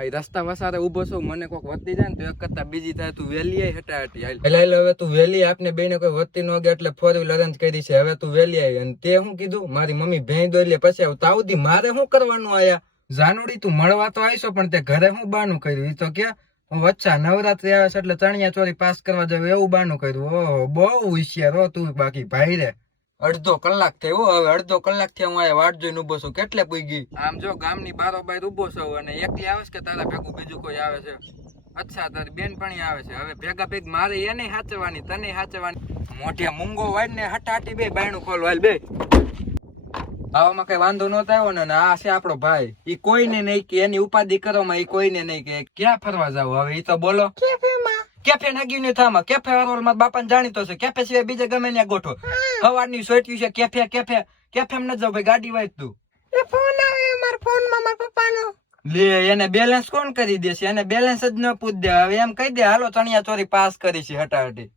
આ રસ્તા વસારે ઉભો છો, મને કોક વધતી જાય ને તો એક કરતા બીજી થાય. તું વેલી આઈ હટાહટી હાલ. હવે તું વેલી આપને બેને કોઈ વધતી ન ગયા એટલે 4 વ્હીલર અરેન્જ કરી છે. હવે તું વેલી આવી અને તે શું કીધું, મારી મમ્મી ભેં દોઈ લે પછી આવું. તાવથી મારે શું કરવાનું આયા? જાનુડી તું મળવા તો આવીશો પણ તે ઘરે શું બાનું કર્યું? ઈ તો કે વચ્ચા નવરાત્રી આવે છે એટલે ચણિયા ચોરી પાસ કરવા જાવ એવું બાનું કર્યું. ઓહો બહુ હોશિયાર હો તું. બાકી ભાઈ રે અડધો કલાક થયો. હવે અડધો કલાક થી હું આ વાટ જોઈને ઉભો છું. કેટલે પૂગી? આમ જો ગામની બારોબાર ઉભો છું અને એકલી આવે છે કે તારા ભેગું બીજું કોઈ આવે છે? અચ્છા તારી બેનપણી આવે છે. હવે ભેગા ભેગ મારે એને હાચવાની તને હાચવાની. મોઢિયા મૂંગો વાળ ને હટાટી બે બાયણું ખોલ વાલ બે. આવામાં કઈ વાંધો નતો આવ્યો ને. આ છે આપણો ભાઈ. ઈ કોઈને નહીં કે એની ઉપાધિ કરવામાં ઈ કોઈને નહીં કે ક્યાં ફરવા જાવ. હવે ઈ તો બોલો. કેફે નાગ્યું ને થામાં કેફે વાળો મારા બાપાને જાણીતો છે. કેફે સિવાય બીજે ગમે ત્યાં ગોઠો. સવારની સોટ્યું છે કેફે કેફે કેફે ન જાવ ભાઈ. ગાડી વાય તું. એ ફોન આવે મારા ફોન માં મારા પપ્પાનો. લે એને બેલેન્સ કોણ કરી દેશે? એને બેલેન્સ જ ન પૂછ દે. હવે એમ કહી દે હાલો ચણિયા ચોરી પાસ કરી છે હટાહટી.